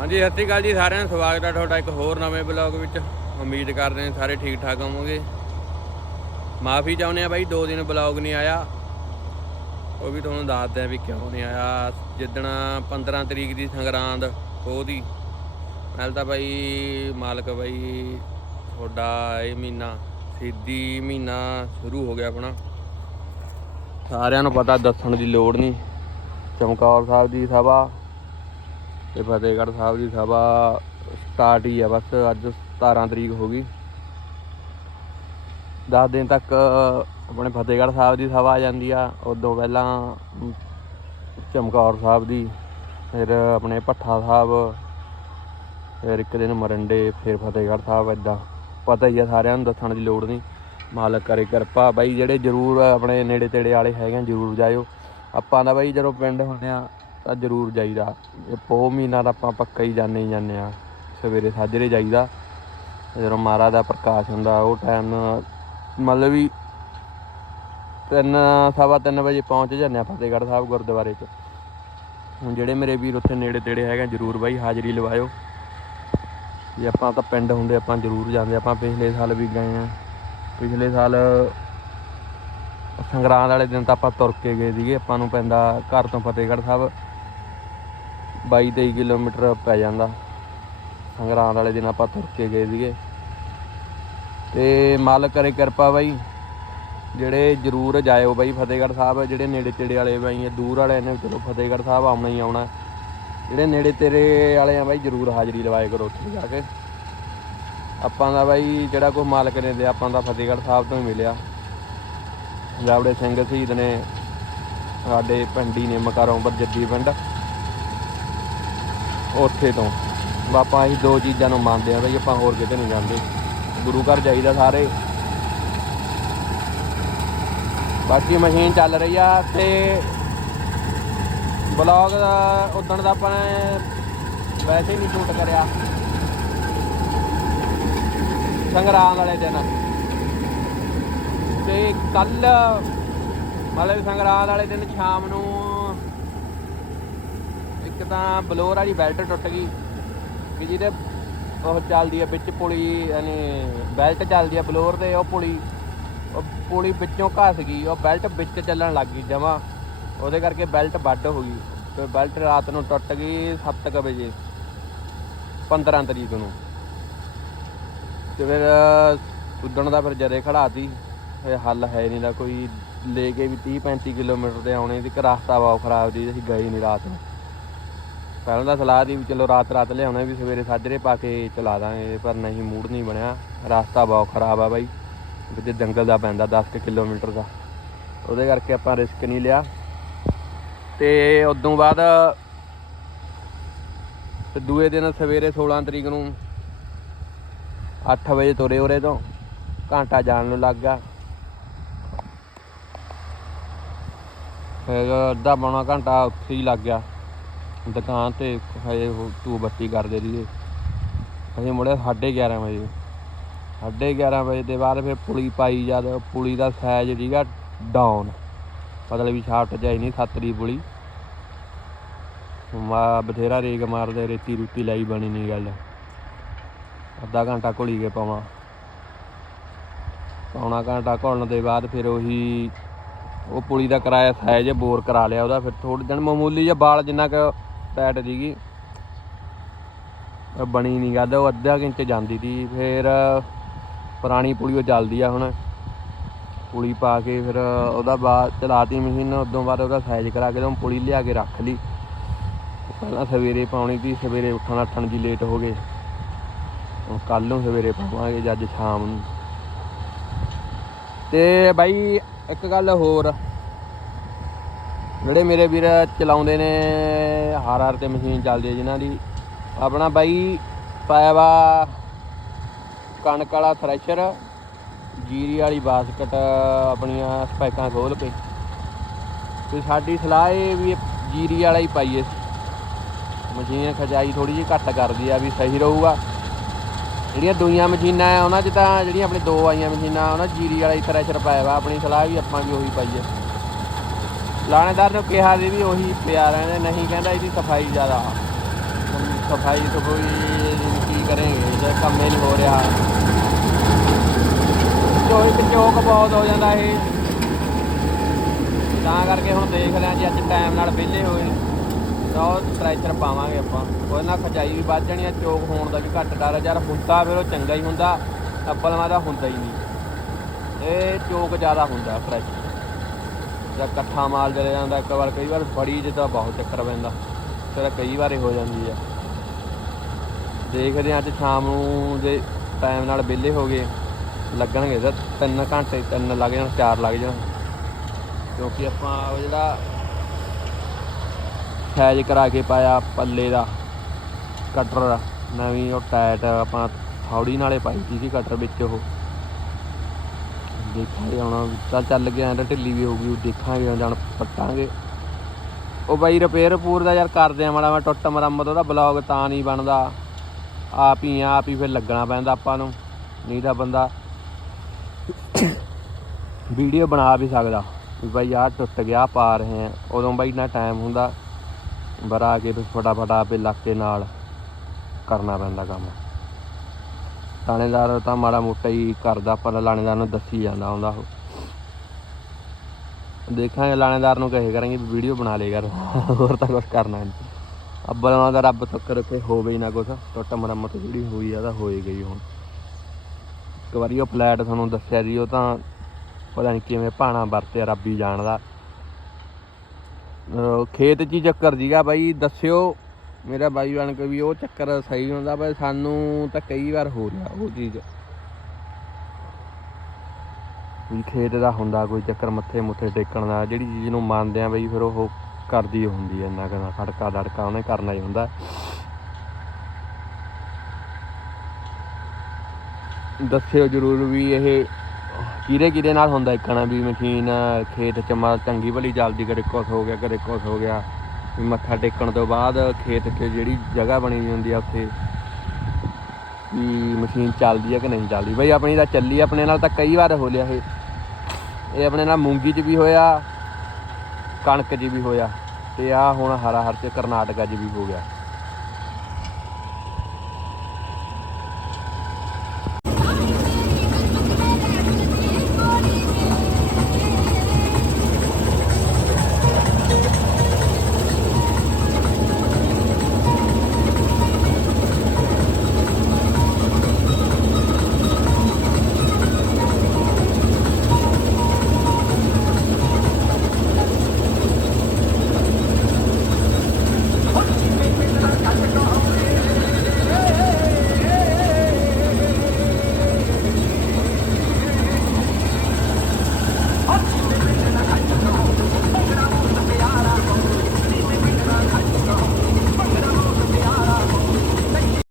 ਹਾਂਜੀ, ਸਤਿ ਸ਼੍ਰੀ ਅਕਾਲ ਜੀ ਸਾਰਿਆਂ ਨੂੰ ਸਵਾਗਤ ਹੈ ਤੁਹਾਡਾ ਇੱਕ ਹੋਰ ਨਵੇਂ ਬਲੌਗ ਵਿੱਚ। ਉਮੀਦ ਕਰਦੇ ਹਾਂ ਸਾਰੇ ਠੀਕ ਠਾਕ ਹੋਵੋਗੇ। ਮਾਫੀ ਚਾਹੁੰਦੇ ਆ ਬਾਈ, ਦੋ ਦਿਨ ਬਲੌਗ ਨਹੀਂ ਆਇਆ। ਉਹ ਵੀ ਤੁਹਾਨੂੰ ਦੱਸਦੇ ਆ ਵੀ ਕਿਉਂ ਨਹੀਂ ਆਇਆ। ਜਿੱਦਣ 15 ਤਰੀਕ ਦੀ ਸੰਗਰਾਂਦ, ਉਹਦੀ। ਪਹਿਲ ਤਾਂ ਬਾਈ ਮਾਲਕ ਬਾਈ, ਤੁਹਾਡਾ ਇਹ ਮਹੀਨਾ ਸਿੱਧੀ ਮਹੀਨਾ ਸ਼ੁਰੂ ਹੋ ਗਿਆ ਆਪਣਾ। ਸਾਰਿਆਂ ਨੂੰ ਪਤਾ, ਦੱਸਣ ਦੀ ਲੋੜ ਨਹੀਂ। ਚਮਕੌਰ ਸਾਹਿਬ ਦੀ ਸਭਾ। ਤੇ ਫਤਿਹਗੜ੍ਹ ਸਾਹਿਬ ਦੀ ਸਭਾ ਸਟਾਰਟ ਹੀ ਆ ਬਸ, ਅੱਜ 17 ਤਰੀਕ ਹੋ ਗਈ। 10 ਦਿਨ ਤੱਕ ਆਪਣੇ ਫਤਿਹਗੜ੍ਹ ਸਾਹਿਬ ਦੀ ਸਭਾ ਆ ਜਾਂਦੀ ਆ। ਉਦੋਂ ਪਹਿਲਾਂ ਚਮਕੌਰ ਸਾਹਿਬ ਦੀ, ਫਿਰ ਆਪਣੇ ਭੱਠਾ ਸਾਹਿਬ, ਫਿਰ ਇੱਕ ਦਿਨ ਮਰੰਡੇ, ਫਿਰ ਫਤਿਹਗੜ੍ਹ ਸਾਹਿਬ ਇਦਾਂ ਪਤਾ ਹੀ ਆ ਸਾਰਿਆਂ ਨੂੰ ਦੱਸਣ ਦੀ ਲੋੜ ਨਹੀਂ। ਮਾਲਕ ਕਰੇ ਕਿਰਪਾ। ਬਾਈ, ਜਿਹੜੇ ਜ਼ਰੂਰ ਆਪਣੇ ਨੇੜੇ ਤੇੜੇ ਵਾਲੇ ਹੈਗੇ ਆ, ਜ਼ਰੂਰ ਜਾਇਓ। ਆਪਾਂ ਦਾ ਬਾਈ, ਜਦੋਂ ਪਿੰਡ ਹੁੰਦੇ ਆ ਤਾਂ ਜ਼ਰੂਰ ਜਾਈਦਾ। ਪੋ ਮਹੀਨਾ ਤਾਂ ਆਪਾਂ ਪੱਕਾ ਹੀ ਜਾਂਦੇ ਹੀ ਜਾਂਦੇ ਆ। ਸਵੇਰੇ ਸਾਜਰੇ ਜਾਈਦਾ। ਜਦੋਂ ਮਹਾਰਾਜ ਦਾ ਪ੍ਰਕਾਸ਼ ਹੁੰਦਾ, ਉਹ ਟਾਈਮ ਮਤਲਬ ਵੀ ਤਿੰਨ, ਸਵਾ ਤਿੰਨ ਵਜੇ ਪਹੁੰਚ ਜਾਂਦੇ ਆ ਫਤਿਹਗੜ੍ਹ ਸਾਹਿਬ ਗੁਰਦੁਆਰੇ 'ਚ। ਹੁਣ ਜਿਹੜੇ ਮੇਰੇ ਵੀਰ ਉੱਥੇ ਨੇੜੇ ਤੇੜੇ ਹੈਗੇ ਜ਼ਰੂਰ ਬਾਈ ਹਾਜ਼ਰੀ ਲਵਾਇਓ। ਜੇ ਆਪਾਂ ਤਾਂ ਪਿੰਡ ਹੁੰਦੇ, ਆਪਾਂ ਜ਼ਰੂਰ ਜਾਂਦੇ। ਆਪਾਂ ਪਿਛਲੇ ਸਾਲ ਵੀ ਗਏ ਆ। ਪਿਛਲੇ ਸਾਲ ਸੰਗਰਾਂਦ ਵਾਲੇ ਦਿਨ ਤਾਂ ਆਪਾਂ ਤੁਰ ਕੇ ਗਏ ਸੀਗੇ। ਆਪਾਂ ਨੂੰ ਪੈਂਦਾ ਘਰ ਤੋਂ ਫਤਿਹਗੜ੍ਹ ਸਾਹਿਬ 22 23 ਕਿਲੋਮੀਟਰ ਪੈ ਜਾਂਦਾ। ਸੰਗਰਾਂਦ ਵਾਲੇ ਦਿਨ ਆਪਾਂ ਤੁਰ ਕੇ ਗਏ ਸੀਗੇ। ਤੇ ਮਾਲਕ ਕਰੇ ਕਿਰਪਾ ਬਾਈ, ਜਿਹੜੇ ਜ਼ਰੂਰ ਜਾਇਓ ਬਾਈ ਫਤਿਹਗੜ੍ਹ ਸਾਹਿਬ, ਜਿਹੜੇ ਨੇੜੇ ਤੇੜੇ ਵਾਲੇ ਬਾਈ ਇਹ ਦੂਰ ਵਾਲੇ ਨੇ, ਚਲੋ ਫਤਿਹਗੜ੍ਹ ਸਾਹਿਬ ਆਉਣਾ ਹੀ ਆਉਣਾ। ਜਿਹੜੇ ਨੇੜੇ ਤੇਰੇ ਵਾਲੇ ਆ ਬਾਈ, ਜ਼ਰੂਰ ਹਾਜ਼ਰੀ ਲਵਾਏ ਕਰੋ ਉੱਥੇ ਜਾ ਕੇ। ਆਪਾਂ ਦਾ ਬਾਈ, ਜਿਹੜਾ ਕੋਈ ਮਾਲਕ ਨੇ ਦੇ ਆਪਾਂ ਦਾ ਫਤਿਹਗੜ੍ਹ ਸਾਹਿਬ ਤੋਂ ਹੀ ਮਿਲਿਆ। ਜਾਵੜੇ ਸਿੰਘ ਸ਼ਹੀਦ ਨੇ, ਸਾਡੇ ਪਿੰਡੀ ਨੇ ਮਕਾਰੋਂਬਰ ਬਰਜੱਦੀ ਪਿੰਡ। ਉੱਥੇ ਤੋਂ। ਆਪਾਂ ਅਸੀਂ ਦੋ ਚੀਜ਼ਾਂ ਨੂੰ ਮੰਨਦੇ ਆ ਬਈ ਆਪਾਂ ਹੋਰ ਕਿਤੇ ਨਹੀਂ ਜਾਂਦੇ। ਗੁਰੂ ਘਰ ਜਾਈਦਾ ਸਾਰੇ। ਬਾਕੀ ਮਸ਼ੀਨ ਚੱਲ ਰਹੀ ਆ ਤੇ ਬਲੌਗ ਉਦਣ ਦਾ ਆਪਾਂ ਨੇ ਵੈਸੇ ਹੀ ਨਹੀਂ ਸ਼ੂਟ ਕਰਿਆ। ਸੰਗਰਾਮ ਵਾਲੇ ਦਿਨ। ਤੇ ਕੱਲ ਮਤਲਬ ਸੰਗਰਾਂਦ ਵਾਲੇ ਦਿਨ ਸ਼ਾਮ ਨੂੰ ਇੱਕ ਤਾਂ ਬਲੋਰ ਵਾਲੀ ਬੈਲਟ ਟੁੱਟ ਗਈ ਕਿ ਜਿਹਦੇ ਉਹ ਚੱਲਦੀ ਹੈ ਵਿੱਚ ਪੁਲੀ, ਯਾਨੀ ਬੈਲਟ ਚੱਲਦੀ ਹੈ ਬਲੋਰ ਦੇ ਉਹ ਪੁਲੀ ਉਹ ਪੁਲੀ ਵਿੱਚੋਂ ਘਸ ਗਈ, ਉਹ ਬੈਲਟ ਵਿੱਚ ਚੱਲਣ ਲੱਗ ਗਈ ਜਮਾ। ਉਹਦੇ ਕਰਕੇ ਬੈਲਟ ਵੱਡ ਹੋ ਗਈ। ਤੇ ਬੈਲਟ ਰਾਤ ਨੂੰ ਟੁੱਟ ਗਈ 7:00 ਵਜੇ 15 ਤਰੀਕ ਨੂੰ। ਤੇ ਫਿਰ ਉਦਣ ਦਾ ਫਿਰ ਜਰੇ ਖੜਾਤੀ ਇਹ ਹੱਲ ਹੈ ਨਹੀਂ ਦਾ ਕੋਈ, ਲੈ ਕੇ ਵੀ 30 35 ਕਿਲੋਮੀਟਰ ਦੇ ਆਉਣੇ ਤੇ ਰਸਤਾ ਬਹੁਤ ਖਰਾਬ ਦੀ ਅਸੀਂ ਗਏ ਨਹੀਂ ਰਾਤ ਨੂੰ। ਪਹਿਲਾਂ ਤਾਂ ਸਲਾਹ ਦੀ ਵੀ ਚਲੋ ਰਾਤ ਰਾਤ ਲਿਆਉਣਾ ਵੀ ਸਵੇਰੇ ਸਾਜਰੇ ਪਾ ਕੇ ਚਲਾ ਦਾਂਗੇ, ਪਰ ਨਹੀਂ ਮੂਡ ਨਹੀਂ ਬਣਿਆ। ਰਸਤਾ ਬਹੁਤ ਖਰਾਬ ਆ ਬਾਈ। ਵਿੱਚ ਜੰਗਲ ਦਾ ਪੈਂਦਾ 10 ਕੁ ਕਿਲੋਮੀਟਰ ਦਾ। ਉਹਦੇ ਕਰਕੇ ਆਪਾਂ ਰਿਸਕ ਨਹੀਂ ਲਿਆ। ਤੇ ਉਦੋਂ ਬਾਅਦ ਤੇ ਦੂਏ ਦਿਨ ਸਵੇਰੇ 16 ਤਰੀਕ ਨੂੰ 8 ਵਜੇ ਤੁਰੇ ਉਰੇ ਤੋਂ। ਘੰਟਾ ਜਾਣ ਨੂੰ ਲੱਗ ਗਿਆ। ਫਿਰ ਅੱਧਾ ਪੌਣਾ ਘੰਟਾ ਉੱਥੇ ਹੀ ਲੱਗ ਗਿਆ। ਦੁਕਾਨ ਤੇ ਹਜੇ ਉਹ ਤੂੰ ਬੱਤੀ ਕਰਦੇ ਰਹੀਏ। ਅਸੀਂ ਮੁੜੇ 11:30 ਵਜੇ। 11:30 ਵਜੇ ਦੇ ਬਾਅਦ ਫਿਰ ਪੁਲੀ ਪਾਈ ਜਦ ਪੁਲੀ ਦਾ ਸਾਈਜ਼ ਸੀਗਾ ਡਾਊਨ। ਮਤਲਬ ਵੀ ਸ਼ਾਫਟ ਜਾਈ ਨਹੀਂ ਸੱਤਰੀ ਪੁਲੀ। ਮਾ ਬਥੇਰਾ ਰੇਗ ਮਾਰਦੇ, ਰੇਤੀ ਰੂਤੀ ਲਾਈ ਬਣੀ ਨਹੀਂ ਗੱਲ। ਅੱਧਾ ਘੰਟਾ ਘੁਲੀ ਕੇ ਪਾਵਾਂ ਪੌਣਾ ਘੰਟਾ ਘੁਲਣ ਦੇ ਬਾਅਦ ਫਿਰ ਉਹੀ ਉਹ ਪੁਲੀ ਦਾ ਕਿਰਾਇਆ ਸਾਇਜ ਬੋਰ ਕਰਾ ਲਿਆ ਉਹਦਾ। ਫਿਰ ਥੋੜੇ ਦਿਨ ਮਾਮੂਲੀ ਜਿਹਾ ਬਾਲ ਜਿੰਨਾ ਕੁ ਪੈਟ ਸੀਗੀ। ਬਣੀ ਨਹੀਂ ਗੱਲ ਉਹ ਅੱਧਾ ਕੁ ਜਾਂਦੀ ਸੀ ਫਿਰ ਪੁਰਾਣੀ ਪੁਲੀ ਉਹ ਚੱਲਦੀ ਆ ਹੁਣ। ਪੁਲੀ ਪਾ ਕੇ ਫਿਰ ਉਹਦਾ ਬਾਅਦ ਚਲਾਤੀ ਮਸ਼ੀਨ, ਉਦੋਂ ਬਾਅਦ ਉਹਦਾ ਸਾਈਜ਼ ਕਰਾ ਕੇ ਤਾਂ ਪੁਲੀ ਲਿਆ ਕੇ ਰੱਖ ਲਈ। ਪਹਿਲਾਂ ਸਵੇਰੇ ਪਾਉਣੀ ਸੀ ਸਵੇਰੇ ਉੱਠਣ ਅੱਠਣ ਜੀ ਲੇਟ ਹੋ ਗਏ। ਹੁਣ ਕੱਲ ਨੂੰ ਸਵੇਰੇ ਪਾਵਾਂਗੇ ਜਾਂ, ਅੱਜ ਸ਼ਾਮ ਨੂੰ। ਤੇ ਬਾਈ, ਇੱਕ ਗੱਲ ਹੋਰ। ਜਿਹੜੇ ਮੇਰੇ ਵੀਰ ਚਲਾਉਂਦੇ ਨੇ, ਹਾਰ ਹਰ ਤੇ ਮਸ਼ੀਨ ਚੱਲਦੀ ਹੈ ਜਿਨ੍ਹਾਂ ਦੀ। ਆਪਣਾ ਬਾਈ ਪਾਇਆ ਵਾ ਕਣਕ ਵਾਲਾ ਥ੍ਰੈਸ਼ਰ ਜੀਰੀ ਵਾਲੀ ਬਾਸਕਟ, ਆਪਣੀਆਂ ਸਪੈਕਾਂ ਖੋਲ ਕੇ। ਤੇ ਸਾਡੀ ਸਲਾਹ ਇਹ ਵੀ ਜੀਰੀ ਵਾਲਾ ਹੀ ਪਾਈਏ। ਮਸ਼ੀਨ ਖਜਾਈ ਥੋੜੀ ਜਿਹੀ ਘੱਟ ਕਰਦੀ ਆ ਵੀ ਸਹੀ ਰਹੂਗਾ। ਜਿਹੜੀਆਂ ਦੂਈਆਂ ਮਸ਼ੀਨਾਂ ਆ, ਉਹਨਾਂ 'ਚ ਤਾਂ ਜਿਹੜੀਆਂ ਆਪਣੇ ਦੋ ਆਈਆਂ ਮਸ਼ੀਨਾਂ, ਉਹਨਾਂ ਜੀਰੀ ਵਾਲਾ ਹੀ ਥ੍ਰੈਸ਼ਰ ਪਾਇਆ ਵਾ। ਆਪਣੀ ਸਲਾਹ ਵੀ ਆਪਾਂ ਵੀ ਉਹੀ ਪਾਈਏ। ਲਾਣੇਦਾਰ ਨੂੰ ਕਿਹਾ ਸੀ ਵੀ ਉਹੀ ਪਿਆ ਰਹਿੰਦੇ ਨਹੀਂ ਕਹਿੰਦਾ ਇਹਦੀ ਸਫ਼ਾਈ ਜ਼ਿਆਦਾ। ਸਫ਼ਾਈ ਸਫ਼ਾਈ ਕੀ ਕਰਾਂਗੇ, ਜੇ ਕੰਮ ਹੀ ਨਹੀਂ ਹੋ ਰਿਹਾ। ਤੋ ਇੱਕ ਚੌਕ ਬਹੁਤ ਹੋ ਜਾਂਦਾ ਇਹ। ਤਾਂ ਕਰਕੇ ਹੁਣ ਦੇਖ ਲਿਆ ਜੀ, ਅੱਜ ਟਾਈਮ ਨਾਲ ਵਿਹਲੇ ਹੋਏ ਤਾਂ ਉਹ ਟਰੈਕਟਰ ਪਾਵਾਂਗੇ ਆਪਾਂ। ਉਹਦੇ ਨਾਲ ਖਜਾਈ ਵੀ ਵੱਧ ਜਾਣੀ ਆ, ਚੌਕ ਹੋਣ ਦਾ ਵੀ ਘੱਟ ਡਰ ਯਾਰ ਹੁੰਦਾ ਫਿਰ ਉਹ ਚੰਗਾ ਹੀ ਹੁੰਦਾ ਅੱਬਲ ਮਾ ਦਾ ਹੁੰਦਾ ਹੀ ਨਹੀਂ। ਇਹ ਚੌਕ ਜ਼ਿਆਦਾ ਹੁੰਦਾ ਟਰੈਕਟਰ ਜਾਂ ਇਕੱਠਾ ਮਾਲ ਚਲੇ ਜਾਂਦਾ ਇੱਕ ਵਾਰ, ਕਈ ਵਾਰ ਬੜੀ ਜਿੱਦਾਂ ਬਹੁਤ ਚੱਕਰ ਪੈਂਦਾ। ਫਿਰ ਕਈ ਵਾਰ ਹੋ ਜਾਂਦੀ ਆ। ਦੇਖਦੇ ਹਾਂ ਅੱਜ ਸ਼ਾਮ ਨੂੰ ਜੇ ਟਾਈਮ ਨਾਲ ਵਿਹਲੇ ਹੋ ਗਏ, ਲੱਗਣਗੇ ਤਾਂ 3 ਘੰਟੇ 3 ਲੱਗ ਜਾਣ 4 ਲੱਗ ਜਾਣ। ਕਿਉਂਕਿ ਆਪਾਂ ਉਹ ਜਿਹੜਾ ਸਾਈਜ਼ ਕਰਾ ਕੇ ਪਾਇਆ ਪੱਲੇ ਦਾ ਕਟਰ ਨਵੀਂ ਉਹ ਟਾਇਟ ਆਪਾਂ ਥੌੜੀ ਨਾਲੇ ਪਾਈ ਸੀ ਕਟਰ ਵਿੱਚ ਉਹ। ਦੇਖਾਂਗੇ ਹੁਣ, ਚੱਲ ਚੱਲ ਗਿਆ ਤਾਂ ਢਿੱਲੀ ਵੀ ਹੋਊਗੀ ਉਹ ਦੇਖਾਂਗੇ ਹੁਣ, ਜਾਣ ਪੱਟਾਂਗੇ। ਉਹ ਬਾਈ ਰਿਪੇਅਰ ਪੂਰ ਦਾ ਯਾਰ ਕਰਦੇ ਆ ਮਾੜਾ ਮੈਂ ਟੁੱਟ ਮਰੰਮਤ, ਉਹਦਾ ਬਲੌਗ ਤਾਂ ਨਹੀਂ ਬਣਦਾ। ਆਪ ਹੀ ਆਪ ਹੀ ਫਿਰ ਲੱਗਣਾ ਪੈਂਦਾ ਆਪਾਂ ਨੂੰ, ਨਹੀਂ ਤਾਂ ਬੰਦਾ ਵੀਡੀਓ ਬਣਾ ਵੀ ਸਕਦਾ। ਵੀ ਬਾਈ ਆਹ ਟੁੱਟ ਗਿਆ, ਪਾ ਰਹੇ ਆ। ਉਦੋਂ ਬਾਈ ਨਾ ਟਾਈਮ ਹੁੰਦਾ ਬਰਾ ਕੇ ਫਿਰ ਫਟਾਫਟ ਆਪੇ ਲੱਗ ਕੇ ਨਾਲ ਕਰਨਾ ਪੈਂਦਾ ਕੰਮ। ਲਾਣੇਦਾਰ ਤਾਂ ਮਾੜਾ ਮੋਟਾ ਹੀ ਕਰਦਾ, ਪਰ ਲਾਣੇਦਾਰ ਨੂੰ ਦੱਸੀ ਜਾਂਦਾ ਹੁੰਦਾ ਉਹ। ਦੇਖਾਂਗੇ, ਲਾਣੇਦਾਰ ਨੂੰ ਕਹੇ ਕਰਾਂਗੇ ਵੀ ਵੀਡੀਓ ਬਣਾ ਲੇ ਕਰ, ਹੋਰ ਤਾਂ ਕੁਝ ਕਰਨਾ ਨਹੀਂ ਅੱਬਲ ਉਹਨਾਂ ਦਾ ਰੱਬ ਤੱਕ ਕੇ ਹੋਵੇ ਹੀ ਨਾ ਕੁਛ, ਟੁੱਟ ਮਰਮਤ ਜਿਹੜੀ ਹੋਈ ਆ, ਤਾਂ ਹੋਏ ਗਈ ਹੁਣ। ਇੱਕ ਵਾਰੀ ਉਹ ਫਲੈਟ ਤੁਹਾਨੂੰ ਦੱਸਿਆ ਜੀ, ਉਹ ਤਾਂ ਪਤਾ ਨਹੀਂ ਕਿਵੇਂ ਭਾਣਾ ਵਰਤਿਆ ਰੱਬ ਹੀ ਜਾਣਦਾ। ਅਹ ਖੇਤ 'ਚ ਹੀ ਚੱਕਰ ਜੀਗਾ ਬਾਈ, ਦੱਸਿਓ। ਮੇਰਾ ਬਾਈ ਬਣ ਕੇ ਵੀ ਉਹ ਚੱਕਰ ਸਹੀ ਹੁੰਦਾ, ਪਰ ਸਾਨੂੰ ਤਾਂ ਕਈ ਵਾਰ ਹੋ ਰਿਹਾ ਉਹ ਚੀਜ਼। ਵੀ ਖੇਤ ਦਾ ਹੁੰਦਾ ਕੋਈ ਚੱਕਰ ਮੱਥੇ ਮੁੱਥੇ ਟੇਕਣ ਦਾ, ਜਿਹੜੀ ਚੀਜ਼ ਨੂੰ ਮੰਨਦੇ ਆ ਬਈ ਫਿਰ ਉਹ ਕਰਦੀ ਹੁੰਦੀ ਐ ਇੰਨਾ ਕਹਿੰਦਾ ਖੜਕਾ ਦੜਕਾ ਉਹਨੇ ਕਰਨਾ ਹੀ ਹੁੰਦਾ। ਦੱਸਿਓ ਜਰੂਰ ਵੀ ਇਹ ਕਿਹਦੇ ਕਿਹਦੇ ਨਾਲ ਹੁੰਦਾ ਇੱਕਣਾ ਵੀ ਮਸ਼ੀਨ, ਖੇਤ ਚ ਮਾ ਚੰਗੀ ਭਲੀ ਚੱਲਦੀ, ਕਦੇ ਕੁਛ ਹੋ ਗਿਆ, ਕਦੇ ਕੁਛ ਹੋ ਗਿਆ। ਵੀ ਮੱਥਾ ਟੇਕਣ ਤੋਂ ਬਾਅਦ ਖੇਤ 'ਚ ਜਿਹੜੀ ਜਗ੍ਹਾ ਬਣੀ ਹੁੰਦੀ ਆ ਉੱਥੇ, ਵੀ ਮਸ਼ੀਨ ਚੱਲਦੀ ਆ ਕਿ ਨਹੀਂ ਚੱਲਦੀ? ਬਈ ਆਪਣੀ ਤਾਂ ਚੱਲੀ, ਆਪਣੇ ਨਾਲ ਤਾਂ ਕਈ ਵਾਰ ਹੋ ਲਿਆ ਇਹ। ਇਹ ਆਪਣੇ ਨਾਲ ਮੂੰਗੀ 'ਚ ਵੀ ਹੋਇਆ, ਕਣਕ 'ਚ ਵੀ ਹੋਇਆ, ਤੇ ਆ ਹੁਣ ਹਰਾ ਹਰ ਚ ਕਰਨਾਟਕਾ 'ਚ ਵੀ ਹੋ ਗਿਆ।